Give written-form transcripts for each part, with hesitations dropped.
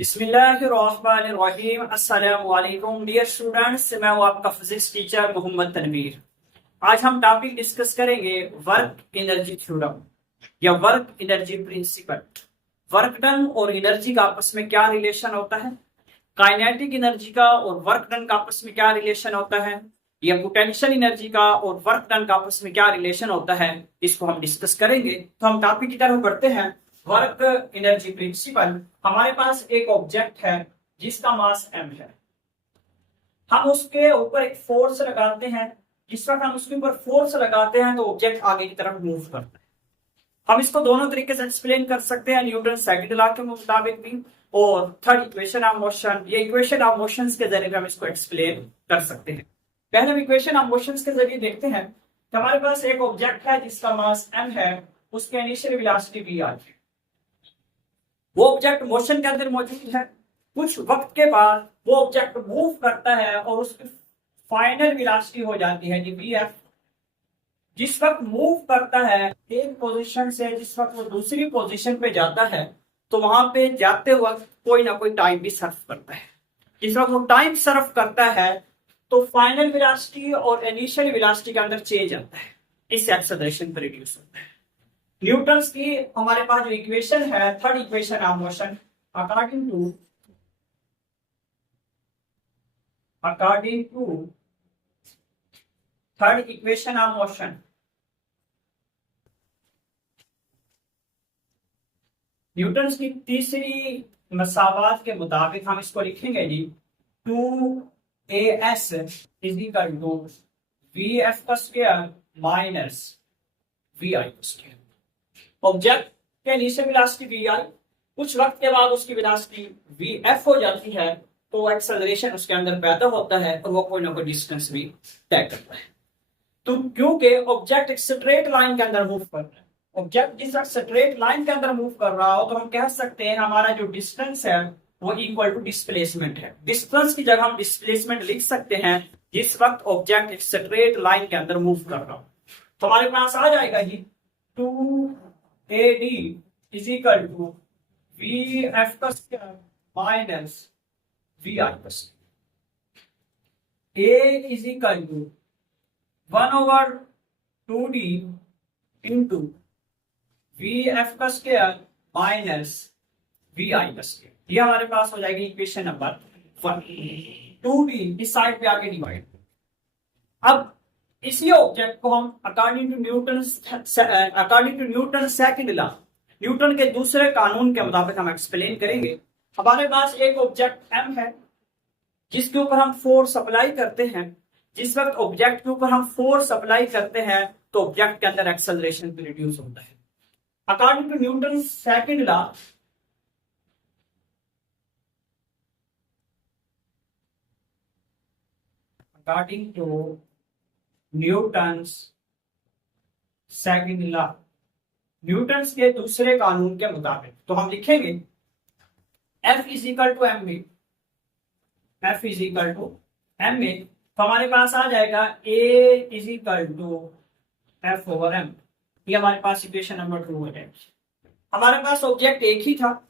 बिस्मिल्लाहिर्रहमानिर्रहीम। अस्सलाम वालेकुम डियर स्टूडेंट्स, मैं हूं आपका फिजिक्स टीचर मोहम्मद तनवीर। आज हम टॉपिक डिस्कस करेंगे वर्क एनर्जी थ्योरम या work energy principal. Work done और एनर्जी का आपस में क्या रिलेशन होता है, काइनेटिक एनर्जी का और वर्क डन का आपस में क्या रिलेशन होता है, या पोटेंशियल एनर्जी का और वर्क डन का आपस में क्या रिलेशन होता है, इसको हम डिस्कस करेंगे। तो हम टॉपिक की तरफ बढ़ते हैं। Work energy principal. हमारे पास एक ऑब्जेक्ट है जिसका मास m है। हम उसके ऊपर एक फोर्स लगाते हैं। जिस वक्त हम उसके ऊपर फोर्स लगाते हैं तो ऑब्जेक्ट आगे की तरफ मूव करता है। हम इसको दोनों तरीके से एक्सप्लेन कर सकते हैं, न्यूटन सेकंड लॉ के मुताबिक भी और थर्ड इक्वेशन ऑफ मोशन। ये इक्वेशन ऑफ मोशंस के जरिए हम इसको एक्सप्लेन कर सकते हैं। पहले हम इक्वेशन ऑफ मोशंस के जरिए देखते हैं कि हमारे पास एक ऑब्जेक्ट है जिसका मास m है, उसके इनिशियल वेलोसिटी v है। वो ऑब्जेक्ट मोशन के अंदर मौजूद है। कुछ वक्त के बाद वो ऑब्जेक्ट मूव करता है और उसकी फाइनल वेलोसिटी हो जाती है जी vf। जिस वक्त मूव करता है एक पोजीशन से जिस वक्त वो दूसरी पोजीशन पे जाता है तो वहां पे जाते वक्त कोई ना कोई टाइम भी सर्व करता है। जिस वक्त वो टाइम सर्व करता है तो फाइनल वेलोसिटी और इनिशियल वेलोसिटी के अंदर चेंज आता है। इससे एक्सेलरेशन प्रोड्यूस होता है। न्यूटन्स की हमारे पास जो इक्वेशन है, third equation of motion, according to third equation of motion, Newton's की तीसरी मसावात के मुताबिक हम इसको लिखेंगे जी 2as is equal to vf का स्क्वायर माइनस vi का स्क्वायर। ऑब्जेक्ट के इनिशियल वेलोसिटी vi, कुछ वक्त के बाद उसकी वेलोसिटी vf हो जाती है तो एक्सेलरेशन उसके अंदर पैदा होता है और वो कोई ना कोई डिस्टेंस भी तय करता है। तो क्योंकि ऑब्जेक्ट एक स्ट्रेट लाइन के अंदर मूव कर रहा है, ऑब्जेक्ट जिस वक्त स्ट्रेट लाइन के अंदर मूव कर रहा हो तो हम कह सकते हैं हमारा जो डिस्टेंस है वो इक्वल टू डिस्प्लेसमेंट है। डिस्टेंस की जगह हम डिस्प्लेसमेंट लिख सकते हैं जिस वक्त ऑब्जेक्ट एक स्ट्रेट लाइन के अंदर मूव कर रहा हो। तो हमारे पास आ जाएगा जी 2AD is equal to VF का स्क्वायर माइनस VI का square. A is equal to 1/2D into VF का स्क्वायर माइनस VI का स्क्वायर। ये हमारे पास हो जाएगी इक्वेशन नंबर 1। 2D इस साइड पे आके डिवाइड। अब इसी ऑब्जेक्ट को हम according to Newton second law, Newton के दूसरे कानून के मुताबिक हम एक्सप्लेन करेंगे। हमारे पास एक ऑब्जेक्ट m है जिसके ऊपर हम फोर्स अप्लाई करते हैं। जिस वक्त ऑब्जेक्ट के ऊपर हम फोर्स अप्लाई करते हैं तो ऑब्जेक्ट के अंदर एक्सेलरेशन प्रोड्यूस होता है। According to Newton second law, according to Newton's second law, Newton's के दूसरे कानून के मुताबिक तो हम लिखेंगे F is equal to M A. F is equal to M A तो हमारे पास आ जाएगा A is equal to F/m। ये हमारे पास इक्वेशन नंबर 2 है। हमारे पास ऑब्जेक्ट एक ही था,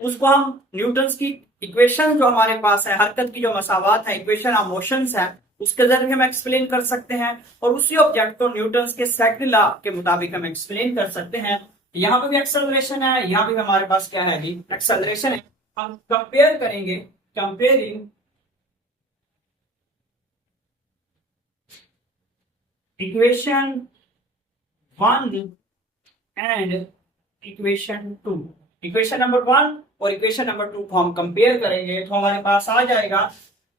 उसको हम न्यूटन्स की इक्वेशन जो हमारे पास है, हरकत की जो मसावात है, इक्वेशन ऑफ मोशंस है, उसके जरिए हम एक्सप्लेन कर सकते हैं और उसी ऑब्जेक्ट को न्यूटन्स के सेकंड लॉ के मुताबिक हम एक्सप्लेन कर सकते हैं। यहाँ पे भी एक्सेलरेशन है, यहाँ पे भी हमारे पास क्या है जी, एक्सेलरेशन है। हम कंपेयर करेंगे, comparing equation 1 and equation 2। Equation number 1 और इक्वेशन नंबर 2 को हम कंपेयर करेंगे तो हमारे पास आ जाएगा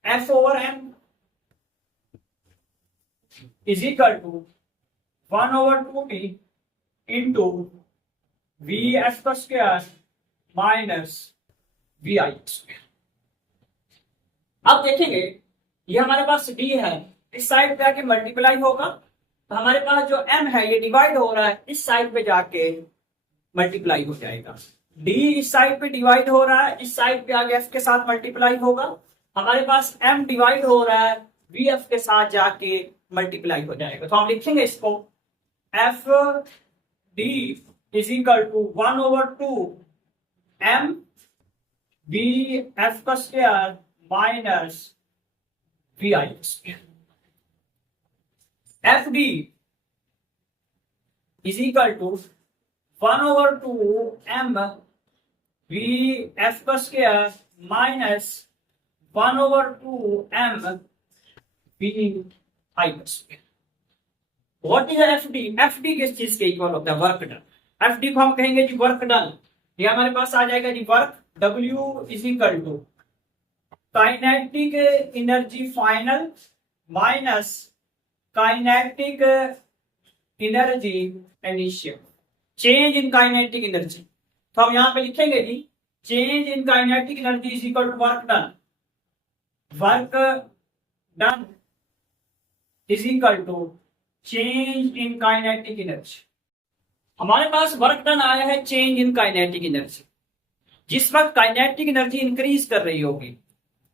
F/m is equal to 1/2D into VF का स्क्वायर माइनस VI का स्क्वायर। अब देखेंगे ये हमारे पास D है, इस साइड पे आके मल्टीप्लाई होगा तो हमारे पास जो M है ये डिवाइड हो रहा है, इस साइड पे जाके मल्टीप्लाई हो जाएगा। D इस साइड पे डिवाइड हो रहा है, इस साइड पे आगे F के साथ मल्टीप्लाई होगा। हमारे पास M डिवाइड हो रहा है, VF के साथ जाके मल्टीप्लाई हो जाएगा। तो हम लिखेंगे इसको FD is equal to 1/2 M V F का स्क्वायर माइनस वी आई का square. F D is equal to 1/2 m V F का square minus 1/2 m V I का square. What is F D? F D किस चीज के equal होता है? Work done. F D को हम कहेंगे जी वर्क डन। ये हमारे पास आ जाएगा जी work W is equal to kinetic energy final minus kinetic energy initial. Change in kinetic energy, तो हम यहां पे लिखेंगे जी change in kinetic energy is equal to work done. Work done is equal to change in kinetic energy. हमारे पास work done आया है चेंज इन काइनेटिक एनर्जी। जिस वक्त काइनेटिक एनर्जी इंक्रीज कर रही होगी,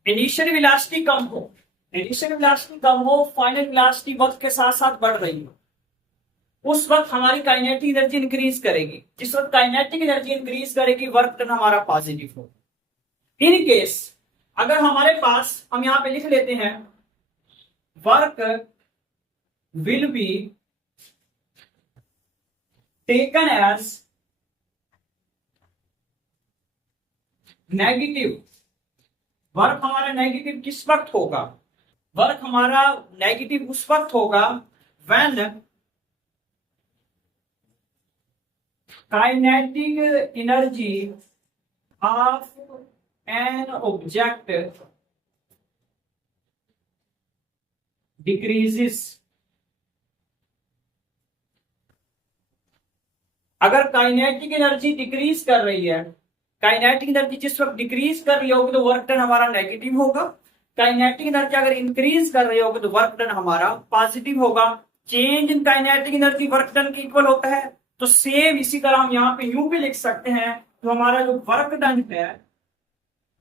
इनिशियल वेलोसिटी कम हो, इनिशियल वेलोसिटी कम हो, फाइनल वेलोसिटी वक्त के साथ साथ बढ़ रही हो, उस वक्त हमारी काइनेटिक एनर्जी इंक्रीज करेगी। जिस वक्त काइनेटिक एनर्जी इंक्रीज करेगी वर्क डन हमारा पॉजिटिव हो। इन केस अगर हमारे पास, हम यहां पे लिख लेते हैं work will be taken as negative. Work हमारा नेगेटिव किस वक्त होगा? वर्क हमारा नेगेटिव उस वक्त होगा when kinetic energy of an object decreases. अगर काइनेटिक एनर्जी डिक्रीज कर रही है, काइनेटिक एनर्जी जिस वक्त डिक्रीज कर रही होगी तो वर्क डन हमारा नेगेटिव होगा। काइनेटिक एनर्जी अगर इंक्रीज कर रही होगी तो वर्क डन हमारा पॉजिटिव होगा। Change in kinetic energy work done के इक्वल होता है। तो सेम इसी तरह हम यहाँ पे यूं भी लिख सकते हैं। तो हमारा जो वर्क डन है,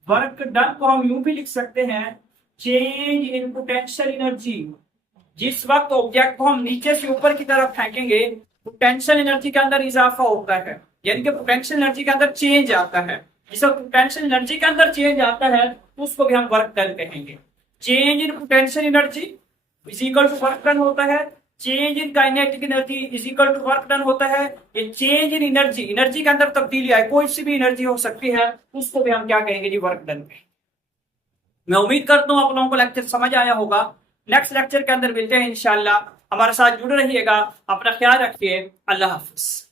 वर्क डन को हम यूं भी लिख सकते हैं चेंज इन पोटेंशियल एनर्जी। जिस वक्त ऑब्जेक्ट को हम नीचे से ऊपर की तरफ फेंकेंगे, पोटेंशियल एनर्जी के अंदर इजाफा होता है, यानी कि पोटेंशियल एनर्जी के अंदर चेंज आता है। जिस वक्त पोटेंशियल एनर्जी के अंदर चेंज आता है उसको भी हम वर्क डन कहेंगे। Change in potential energy is equal to work done होता है। Change in kinetic energy is equal to work done होता है। ये चेंज इन एनर्जी, एनर्जी के अंदर तब्दीली आए, कोई सी भी एनर्जी हो सकती है, उसको भी हम क्या कहेंगे जी वर्क डन कहेंगे। मैं उम्मीद करता हूं आप लोगों को लेक्चर समझ आया होगा। नेक्स्ट लेक्चर के अंदर मिलते हैं इंशाल्लाह। हमारे साथ जुड़े रहिएगा, अपना ख्याल रखिए। अल्लाह हाफिज।